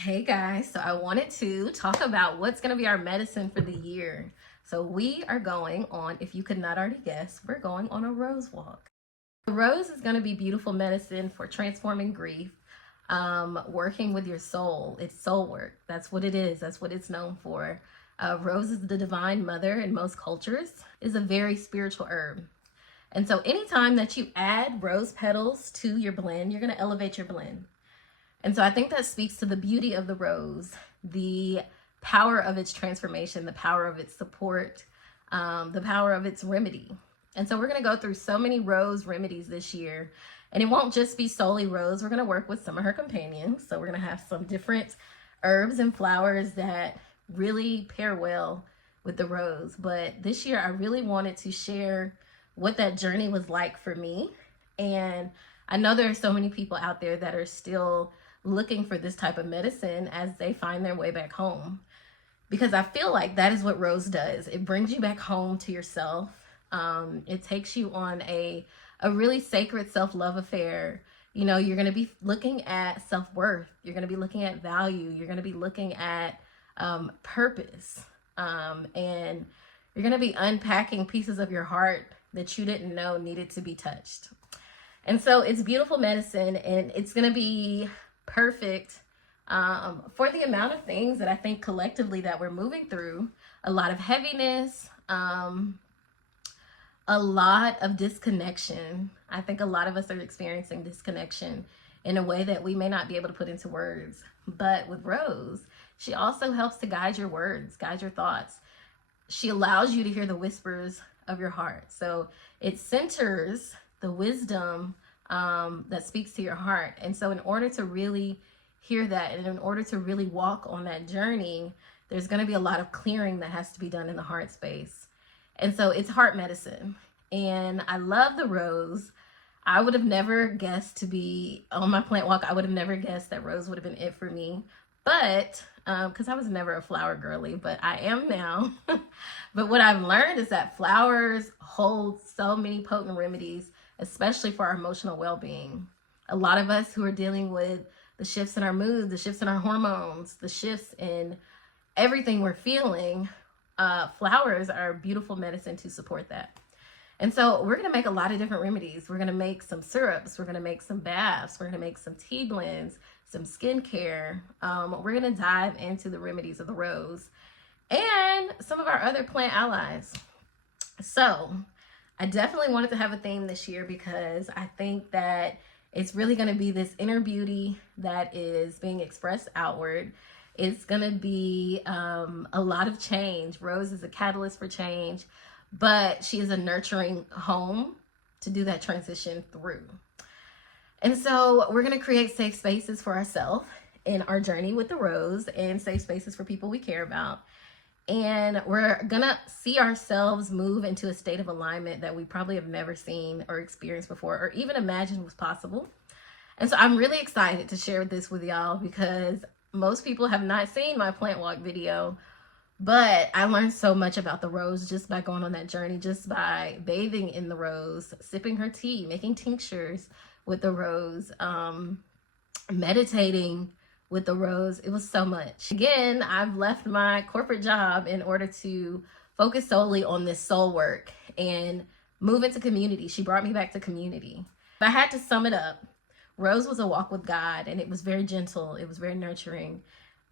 Hey guys, so I wanted to talk about what's going to be our medicine for the year. So we are going on, if you could not already guess, we're going on a rose walk. The rose is going to be beautiful medicine for transforming grief, working with your soul. It's soul work. That's what it is. That's what it's known for. Rose is the divine mother in most cultures, is a very spiritual herb. And so anytime that you add rose petals to your blend, you're going to elevate your blend. And so I think that speaks to the beauty of the rose, the power of its transformation, the power of its support, the power of its remedy. And so we're going to go through so many rose remedies this year. And it won't just be solely rose. We're going to work with some of her companions. So we're going to have some different herbs and flowers that really pair well with the rose. But this year I really wanted to share what that journey was like for me. And I know there are so many people out there that are still looking for this type of medicine as they find their way back home, because I feel like that is what rose does. It brings you back home to yourself. It takes you on a really sacred self-love affair. You know, you're going to be looking at self-worth. You're going to be looking at value. You're going to be looking at purpose. And you're going to be unpacking pieces of your heart that you didn't know needed to be touched. And so it's beautiful medicine, and it's going to be perfect for the amount of things that I think collectively that we're moving through. A lot of heaviness, a lot of disconnection. I think a lot of us are experiencing disconnection in a way that we may not be able to put into words. But with Rose, she also helps to guide your words, guide your thoughts. She allows you to hear the whispers of your heart. So it centers the wisdom that speaks to your heart. And so in order to really hear that, and in order to really walk on that journey, there's going to be a lot of clearing that has to be done in the heart space. And so it's heart medicine. And I love the rose. I would have never guessed to be on my plant walk. I would have never guessed that rose would have been it for me. But because I was never a flower girly, but I am now. But what I've learned is that flowers hold so many potent remedies, especially for our emotional well-being. A lot of us who are dealing with the shifts in our mood, the shifts in our hormones, the shifts in everything we're feeling, flowers are beautiful medicine to support that. And so we're going to make a lot of different remedies. We're going to make some syrups. We're going to make some baths. We're going to make some tea blends, some skincare. We're going to dive into the remedies of the rose and some of our other plant allies. So I definitely wanted to have a theme this year because I think that it's really going to be this inner beauty that is being expressed outward. It's going to be a lot of change. Rose is a catalyst for change, but she is a nurturing home to do that transition through. And so we're going to create safe spaces for ourselves in our journey with the rose, and safe spaces for people we care about. And we're going to see ourselves move into a state of alignment that we probably have never seen or experienced before, or even imagined was possible. And so I'm really excited to share this with y'all because most people have not seen my plant walk video, but I learned so much about the rose just by going on that journey, just by bathing in the rose, sipping her tea, making tinctures with the rose, meditating with the rose. It was so much. Again, I've left my corporate job in order to focus solely on this soul work and move into community. She brought me back to community. If I had to sum it up, Rose was a walk with God, and it was very gentle. It was very nurturing.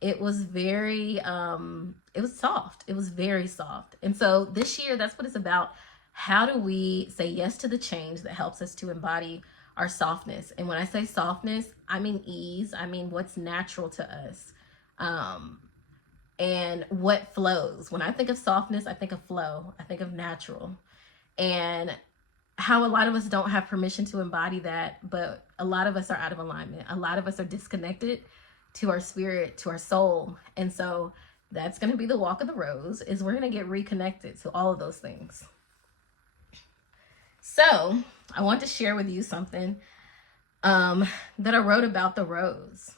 It was very, it was soft. It was very soft. And so this year, that's what it's about. How do we say yes to the change that helps us to embody our softness? And when I say softness, I mean ease. I mean what's natural to us, and what flows. When I think of softness, I think of flow. I think of natural. And how a lot of us don't have permission to embody that, but a lot of us are out of alignment. A lot of us are disconnected to our spirit, to our soul. And so that's going to be the walk of the rose, is we're going to get reconnected to all of those things. So I want to share with you something that I wrote about the rose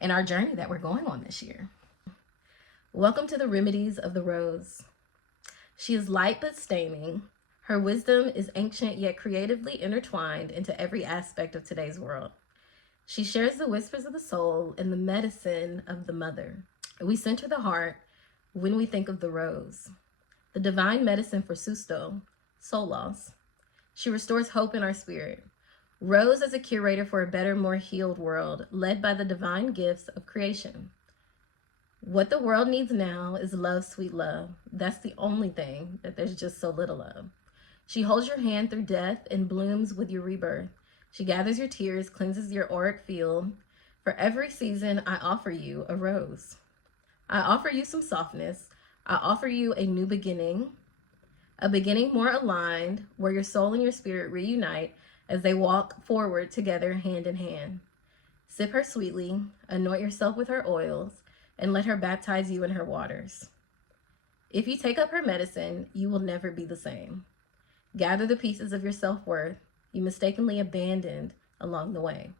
and our journey that we're going on this year. Welcome to the remedies of the rose. She is light but staining. Her wisdom is ancient yet creatively intertwined into every aspect of today's world. She shares the whispers of the soul and the medicine of the mother. We center the heart when we think of the rose, the divine medicine for susto, soul loss. She restores hope in our spirit. Rose as a curator for a better, more healed world, led by the divine gifts of creation. What the world needs now is love, sweet love. That's the only thing that there's just so little of. She holds your hand through death and blooms with your rebirth. She gathers your tears, cleanses your auric field. For every season, I offer you a rose. I offer you some softness. I offer you a new beginning, a beginning more aligned, where your soul and your spirit reunite as they walk forward together hand in hand. Sip her sweetly, anoint yourself with her oils, and let her baptize you in her waters. If you take up her medicine, you will never be the same. Gather the pieces of your self-worth you mistakenly abandoned along the way.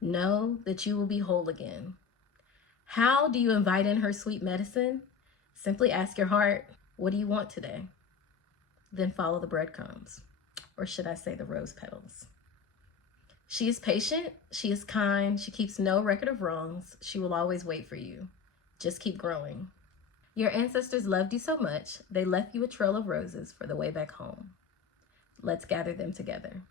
Know that you will be whole again. How do you invite in her sweet medicine? Simply ask your heart, what do you want today? Then follow the breadcrumbs, or should I say the rose petals. She is patient, she is kind, she keeps no record of wrongs, she will always wait for you. Just keep growing. Your ancestors loved you so much, they left you a trail of roses for the way back home. Let's gather them together.